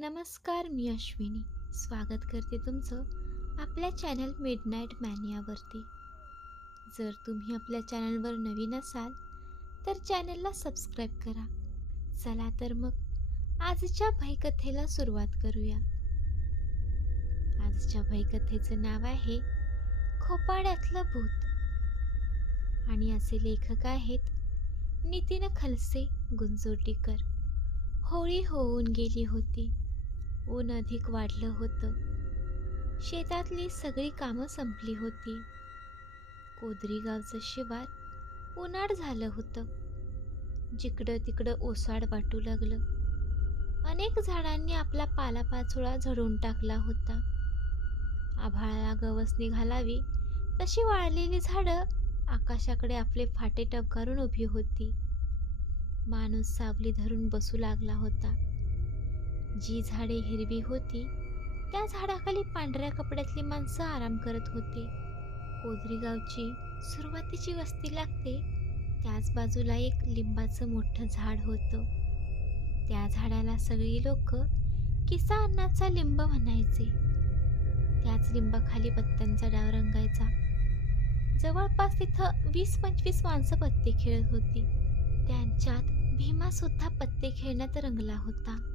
नमस्कार मी अश्विनी. स्वागत करते तुमचं आपल्या चॅनल मिडनाईट मॅनियावरती जर तुम्ही आपल्या चॅनलवर नवीन असाल तर चॅनलला सबस्क्राईब करा. चला तर मग आजच्या भयकथेला सुरुवात करूया. आजच्या भयकथेचं नाव आहे खोपाड्यातलं भूत. आणि असे लेखक आहेत नितीन खलसे गुंजोटीकर होळी होऊन गेली होती. ऊन अधिक वाढलं होतं. शेतातली सगळी कामं संपली होती. कोदरी गावचं शिवार उन्हाळ झालं होतं. जिकडं तिकडं ओसाड वाटू लागलं. अनेक झाडांनी आपला पालापाचोळा झडून टाकला होता. आभाळाला गवस निघालावी तशी वाळलेली झाडं आकाशाकडे आपले फाटे टपकारून उभी होती. माणूस सावली धरून बसू लागला होता. जी झाडे हिरवी होती त्या झाडाखाली पांढऱ्या कपड्यातली माणसं आराम करत होते. कोदरी गावची सुरुवातीची वस्ती लागते त्याच बाजूला एक लिंबाचं मोठं झाड होतं. त्या झाडाला सगळी लोक किसा अन्नाचा लिंब म्हणायचे. त्याच लिंबाखाली पत्त्यांचा डाव रंगायचा. जवळपास तिथं वीस पंचवीस माणसं पत्ते खेळत होती. त्यांच्यात भीमा सुद्धा पत्ते खेळण्यात रंगला होता.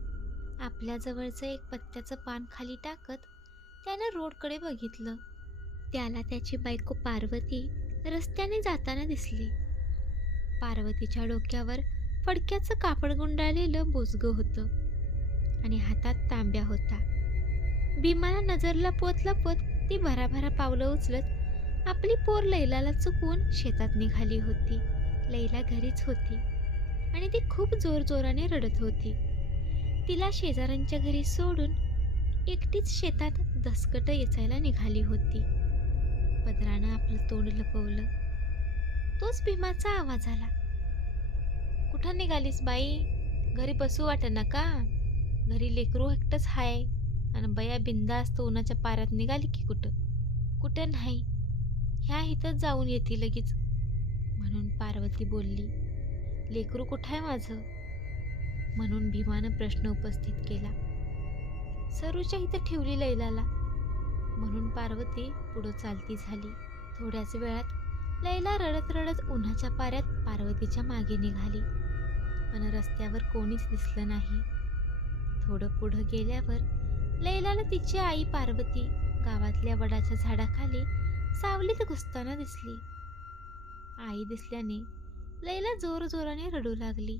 आपल्याजवळचं एक पत्त्याचं पान खाली टाकत त्यानं रोडकडे बघितलं. त्याला त्याची बायको पार्वती रस्त्याने जाताना दिसली. पार्वतीच्या डोक्यावर फडक्याचं कापड गुंडाळलेलं बोजगं होतं आणि हातात तांब्या होता. भीमाला नजर लपवत लपवत ती भराभरा पावलं उचलत आपली पोर लैलाला चुकवून शेतात निघाली होती. लैला घरीच होती आणि ती खूप जोरजोराने रडत होती. तिला शेजाऱ्यांच्या घरी सोडून एकटीच शेतात दसकट येचायला निघाली होती. पदरानं आपलं तोंड लपवलं. तोच भीमाचा आवाज आला. कुठं निघालीस बाई? घरी बसू वाट ना का घरी लेकरू एकटंच हाय. आणि बया बिंदास्त उन्हाच्या पाऱ्यात निघाली की कुठं? कुठं नाही. ह्या इथंच जाऊन येते लगेच. म्हणून पार्वती बोलली. लेकरू कुठं आहे माझं? म्हणून भीमानं प्रश्न उपस्थित केला. सरूच्या इथं ठेवली लैलाला. म्हणून पार्वती पुढं चालती झाली. थोड्याच वेळात लैला रडत रडत उन्हाच्या पाऱ्यात पार्वतीच्या मागे निघाली. पण रस्त्यावर कोणीच दिसलं नाही. थोडं पुढं गेल्यावर लैलाला तिची आई पार्वती गावातल्या वडाच्या झाडाखाली सावलीत घुसताना दिसली. आई दिसल्याने लैला जोर जोराने रडू लागली.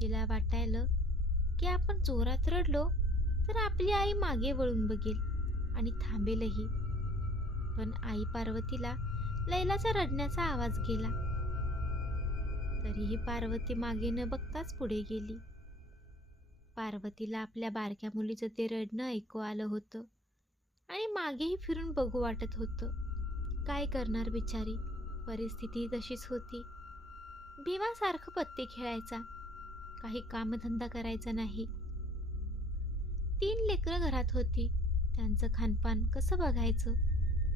तिला वाटायलं की आपण जोरात रडलो तर आपली आई मागे वळून बघेल आणि थांबेलही. पण आई पार्वतीला लैलाचा रडण्याचा आवाज गेला. तरीही पार्वती मागे न बघताच पुढे गेली. पार्वतीला आपल्या बारक्या मुलीचं ते रडणं ऐकू आलं होतं आणि मागेही फिरून बघू वाटत होतं. काय करणार बिचारी? परिस्थिती तशीच होती. भीमासारखं पत्ते खेळायचा. काही कामधंदा करायचा नाही. तीन लेकरं घरात होती. त्यांचं खानपान कसं बघायचं?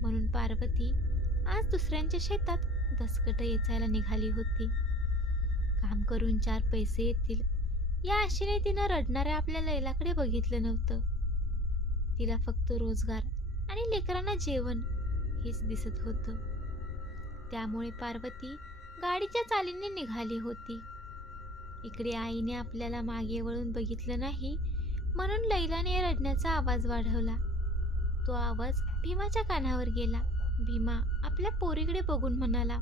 म्हणून पार्वती आज दुसऱ्यांच्या शेतात दसकट येचायला निघाली होती. काम करून चार पैसे येतील. या आशेने तिनं रडणाऱ्या आपल्या लैलाकडे बघितलं नव्हतं. तिला फक्त रोजगार आणि लेकरांना जेवण हेच दिसत होतं. त्यामुळे पार्वती गाडीच्या चालीने निघाली होती. इकडे आईने आपल्याला मागे वळून बघितलं नाही म्हणून लैलाने रडण्याचा आवाज वाढवला. तो आवाज भीमाच्या कानावर गेला. भीमा आपल्या पोरीकडे बघून म्हणाला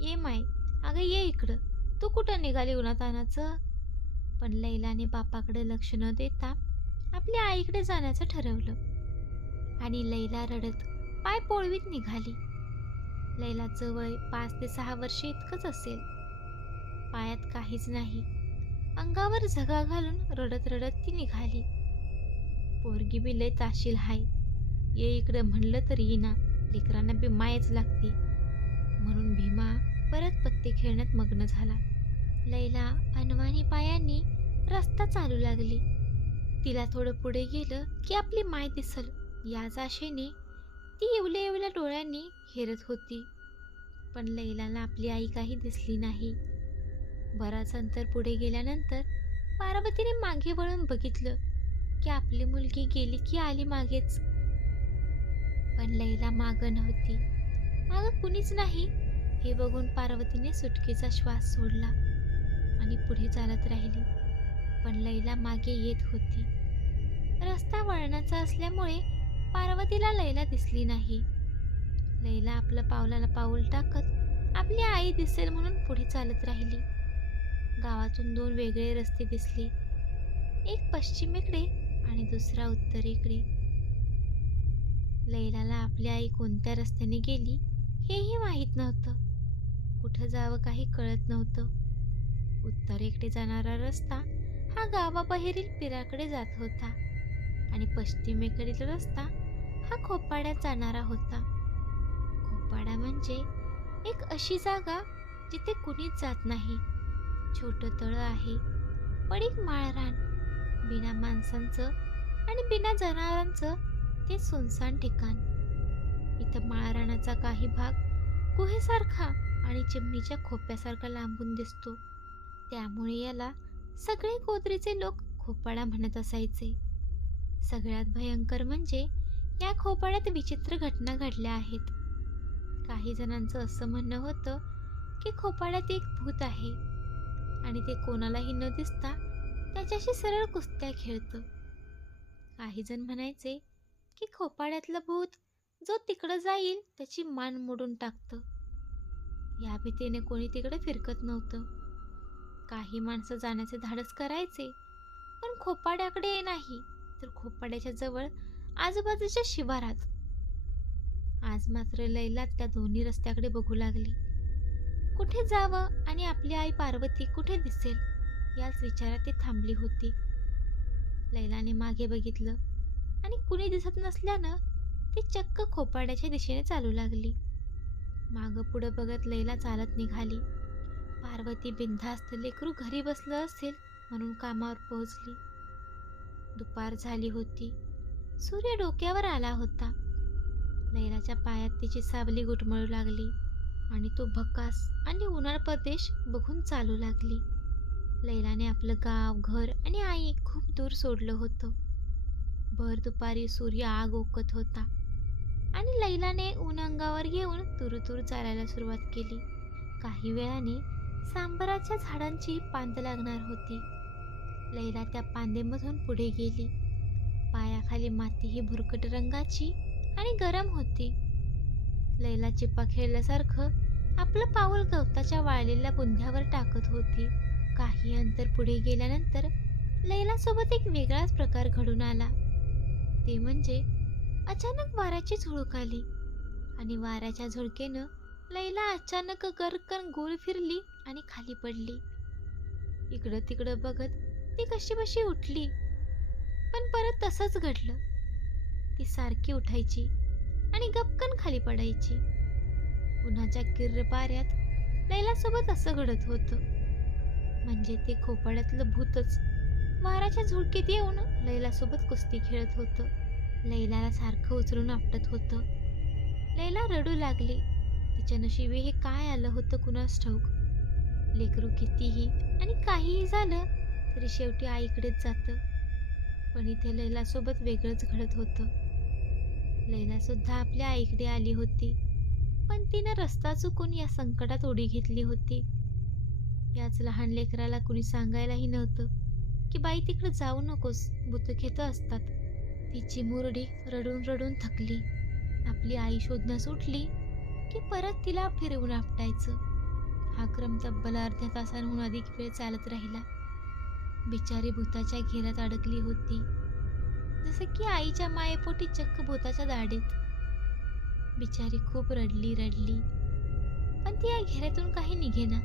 ये माय अगं ये इकडं. तू कुठं निघाली उन्हातानाचं पण लैलाने बापाकडे लक्ष न देता आपल्या आईकडे जाण्याचं ठरवलं. आणि लैला रडत पाय पोळवीत निघाली. लैलाचं वय पाच ते सहा वर्षे इतकंच असेल. पायात काहीच नाही. अंगावर झगा घालून रडत रडत ती निघाली. पोरगी बी लय ताशील हाय. ये इकडं म्हणलं तर येईना लेकरांना बी मायच लागते. म्हणून भीमा परत पत्ते खेळण्यात मग्न झाला. लैला अनवाणी पायांनी रस्ता चालू लागली. तिला थोडं पुढे गेलं की आपली माय दिसल. याच आशेने ती येवल्या येवल्या डोळ्यांनी हेरत होती. पण लैलाला आपली आई काही दिसली नाही. बराच अंतर पुढे गेल्यानंतर पार्वतीने मागे वळून बघितलं की आपली मुलगी गेली की आली मागेच. पण लैला मागं नव्हती. मागं कुणीच नाही. हे बघून पार्वतीने सुटकेचा श्वास सोडला आणि पुढे चालत राहिली. पण लैला मागे येत होती. रस्ता वळणाचा असल्यामुळे पार्वतीला लैला दिसली नाही. लैला आपलं पावलाला पाऊल टाकत आपली आई दिसेल म्हणून पुढे चालत राहिली. गावातून दोन वेगळे रस्ते दिसले. एक पश्चिमेकडे आणि दुसरा उत्तरेकडे. लैलाला आपली आई कोणत्या रस्त्याने गेली हेही माहीत नव्हतं. कुठं जावं काही कळत नव्हतं. उत्तरेकडे जाणारा रस्ता हा गावाबाहेरील पिराकडे जात होता आणि पश्चिमेकडील रस्ता हा खोपाड्यात जाणारा होता. खोपाडा म्हणजे एक अशी जागा जिथे कुणीच जात नाही. छोटं तळं आहे पडीक माळरान. बिना माणसांचं आणि बिना जनावरांचं ते सुनसान ठिकाण. इथं माळरानाचा काही भाग गुहेसारखा आणि चिमणीच्या खोप्यासारखा लांबून दिसतो. त्यामुळे याला सगळे गोदरीचे लोक खोपाडा म्हणत असायचे. सगळ्यात भयंकर म्हणजे या खोपाड्यात विचित्र घटना घडल्या आहेत. काही जणांचं असं म्हणणं होतं की खोपाड्यात एक भूत आहे. आणि ते कोणालाही न दिसता त्याच्याशी सरळ कुस्त्या खेळतं. काही जण म्हणायचे की खोपाड्यातलं भूत जो तिकडं जाईल त्याची मान मोडून टाकतं. या भीतीने कोणी तिकडे फिरकत नव्हतं. काही माणसं जाण्याचे धाडस करायचे पण खोपाड्याकडे नाही तर खोपाड्याच्या जवळ आजूबाजूच्या शिवारात. आज मात्र लैला त्या दोन्ही रस्त्याकडे बघू लागली. कुठे जावं आणि आपली आई पार्वती कुठे दिसेल? याच विचारात ती थांबली होती. लैलाने मागे बघितलं आणि कुणी दिसत नसल्यानं ती चक्क खोपाड्याच्या दिशेने चालू लागली. मागं पुढं बघत लैला चालत निघाली. पार्वती बिनधास्त लेकरू घरी बसलं असेल म्हणून कामावर पोहोचली. दुपार झाली होती. सूर्य डोक्यावर आला होता. लैलाच्या पायात तिची सावली गुटमळू लागली. आणि तो भकास आणि उन्हाळ प्रदेश बघून चालू लागली. लैलाने आपलं गाव घर आणि आई खूप दूर सोडलं होतं. भर दुपारी सूर्य आग ओकत होता आणि लैलाने ऊन अंगावर घेऊन तुरुतूर चालायला सुरुवात केली. काही वेळाने सांबराच्या झाडांची पांद लागणार होती. लैला त्या पांदेमधून पुढे गेली. पायाखाली माती ही भुरकट रंगाची आणि गरम होती. लैला चिप्पा खेळल्यासारखं आपलं पाऊल गवताच्या वाळलेल्या बुंध्यावर टाकत होती. काही अंतर पुढे गेल्यानंतर लैलासोबत एक वेगळाच प्रकार घडून आला. ते म्हणजे अचानक वाऱ्याची झुळूक आली आणि वाऱ्याच्या झुळकेनं लैला अचानक गरकन गोल फिरली आणि खाली पडली. इकडं तिकडं बघत ती कशी बशी उठली. पण परत तसंच घडलं. ती सारखी उठायची. आणि गपकन खाली पडायची. उन्हाच्या किर्र पाऱ्यात लैलासोबत असं घडत होतं. म्हणजे ते खोपाड्यातलं भूतच. वाऱ्याच्या झुळकीत येऊन लैलासोबत कुस्ती खेळत होतं. लैलाला सारखं उचलून आपटत होतं. लैला रडू लागली. तिच्या नशिबी हे काय आलं होतं कुणास ठाऊक? लेकरू कितीही आणि काहीही झालं तरी शेवटी आईकडेच जातं. पण इथे लैलासोबत वेगळंच घडत होतं. लैला सुद्धा आपल्या आईकडे आली होती. पण तिनं रस्ता चुकून या संकटात उडी घेतली होती. याच लहान लेकराला कुणी सांगायलाही नव्हतं की बाई तिकडे जाऊ नकोस भूतखेत असतात. तिची मुरडी रडून रडून थकली. आपली आई शोधण्यास उठली की परत तिला फिरवून आपटायचं. हा क्रम तब्बल अर्ध्या तासांहून अधिक वेळ चालत राहिला. बिचारी भूताच्या घेरात अडकली होती. जसं की आईच्या मायेपोटी चक्क भूताच्या दाढीत. बिचारी खूप रडली रडली. पण ती या घेऱ्यातून काही निघेना.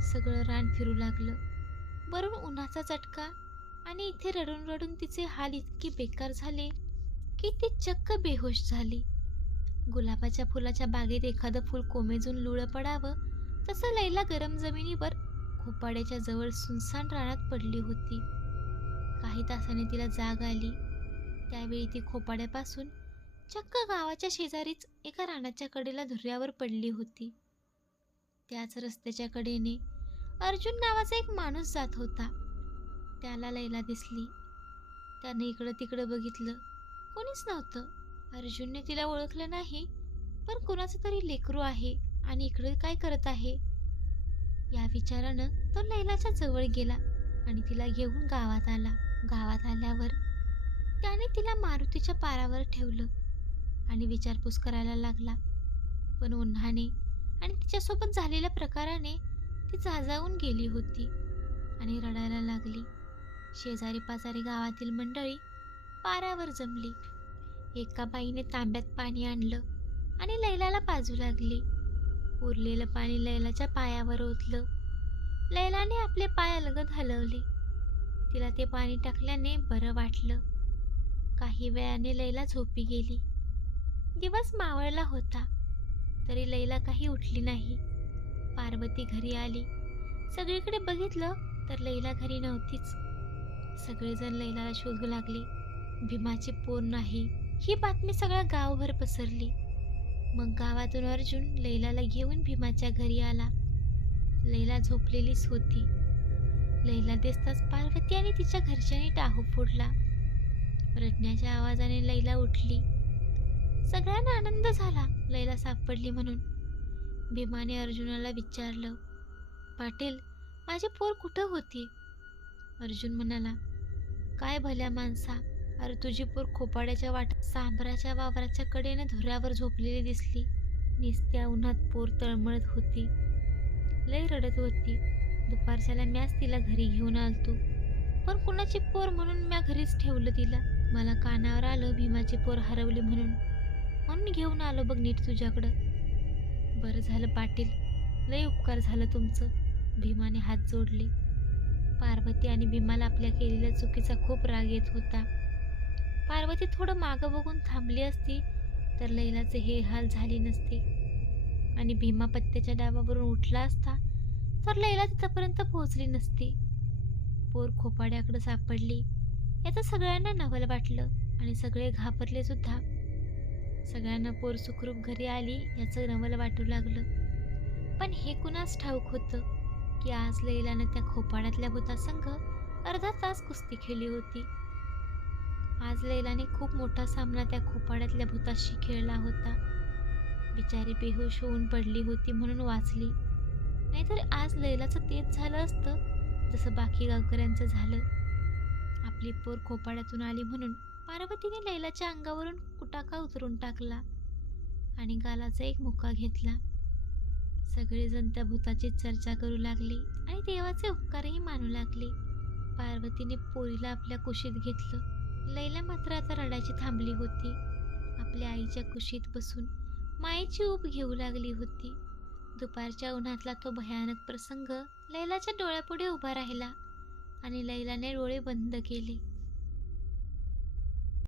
सगळं रान फिरू लागलं. वरून उन्हाचा चटका आणि इथे रडून रडून तिचे हाल इतके बेकार झाले की ती चक्क बेहोश झाली. गुलाबाच्या फुलाच्या बागेत एखादं फूल कोमेजून लुळं पडावं तसं लैला गरम जमिनीवर खोपाड्याच्या जवळ सुनसान रानात पडली होती. काही तासाने तिला जाग आली. त्यावेळी ती खोपाड्यापासून चक्क गावाच्या शेजारीच एका रानाच्या कडेला धुऱ्यावर पडली होती. त्याच रस्त्याच्या कडेने अर्जुन नावाचा एक माणूस जात होता. त्याला लैला दिसली. त्याने इकडं तिकडं बघितलं. कोणीच नव्हतं. अर्जुनने तिला ओळखलं नाही पण कोणाचं तरी लेकरू आहे आणि इकडे काय करत आहे? या विचारानं तो लैलाच्या जवळ गेला आणि तिला घेऊन गावात आला. गावात आल्यावर त्याने तिला मारुतीच्या पारावर ठेवलं आणि विचारपूस करायला लागला. पण उन्हाने आणि तिच्यासोबत झालेल्या प्रकाराने ती जाजावून गेली होती आणि रडायला लागली. शेजारी पाजारी गावातील मंडळी पारावर जमली. एका बाईने तांब्यात पाणी आणलं आणि लैलाला पाजू लागली. उरलेलं पाणी लैलाच्या पायावर ओतलं. लैलाने आपले पाय अलगद हलवले. तिला ते पाणी टाकल्याने बरं वाटलं. काही वेळाने लैला झोपी गेली. दिवस मावळला होता तरी लैला काही उठली नाही. पार्वती घरी आली. सगळीकडे बघितलं तर लैला घरी नव्हतीच. सगळेजण लैलाला शोधू लागले. भीमाची पोर नाही. ही बातमी सगळ्या गावभर पसरली. मग गावातून अर्जुन लैलाला घेऊन भीमाच्या घरी आला. लैला झोपलेलीच होती. लैला दिसताच पार्वती आणि तिच्या घरच्यांनी टाहू फोडला. रडण्याच्या आवाजाने लैला उठली. सगळ्यांना आनंद झाला लैला सापडली म्हणून. भीमाने अर्जुनाला विचारलं पाटील माझी पोर कुठं होती? अर्जुन म्हणाला काय भल्या माणसा अरे तुझी पोर खोपाड्याच्या वाट सांबराच्या वावराच्या कडेने धुऱ्यावर झोपलेली दिसली. निस्त्या उन्हात पोर तळमळत होती. लय रडत होती. दुपारच्याला मॅच तिला घरी घेऊन आलतो. पण कुणाची पोर म्हणून म्या घरीच ठेवलं तिला. मला कानावर आलं भीमाची पोर हरवली म्हणून. म्हणून घेऊन आलो बघ नीट तुझ्याकडं. बरं झालं पाटील. लय उपकार झालं तुमचं. भीमाने हात जोडले. पार्वती आणि भीमाला आपल्या केलेल्या चुकीचा खूप राग येत होता. पार्वती थोडं मागं बघून थांबली असती तर लैलाचे हे हाल झाले नसते. आणि भीमा पत्त्याच्या डाबावरून उठला असता तर लैला तिथपर्यंत पोहोचली नसती. पोर खोपाड्याकडे सापडली. याचं सगळ्यांना नवल वाटलं आणि सगळे घाबरले सुद्धा. सगळ्यांना पोर सुखरूप घरी आली याचं नवल वाटू लागलं. पण हे कुणास ठाऊक होतं की आज लैलानं त्या खोपाड्यातल्या भूतासंघ अर्धा तास कुस्ती खेळली होती? आज लैलाने खूप मोठा सामना त्या खोपाड्यातल्या भूताशी खेळला होता. बिचारी बेहोश होऊन पडली होती म्हणून वाचली. नाहीतर आज लैलाचं तेच झालं असतं जसं बाकी गावकऱ्यांचं झालं. आपली पोर खोपाड्यातून आली म्हणून पार्वतीने लैलाच्या अंगावरून कुटाका उतरून टाकला आणि गालाचा एक मुका घेतला. सगळेजण त्या भूताची चर्चा करू लागली आणि देवाचे उपकारही मानू लागले. पार्वतीने पोरीला आपल्या कुशीत घेतलं. लैला मात्र आता रडायची थांबली होती. आपल्या आईच्या कुशीत बसून मायेची ऊब घेऊ लागली होती. दुपारच्या उन्हातला तो भयानक प्रसंग लैलाच्या डोळ्यापुढे उभा राहिला आणि लैलाने डोळे बंद केले.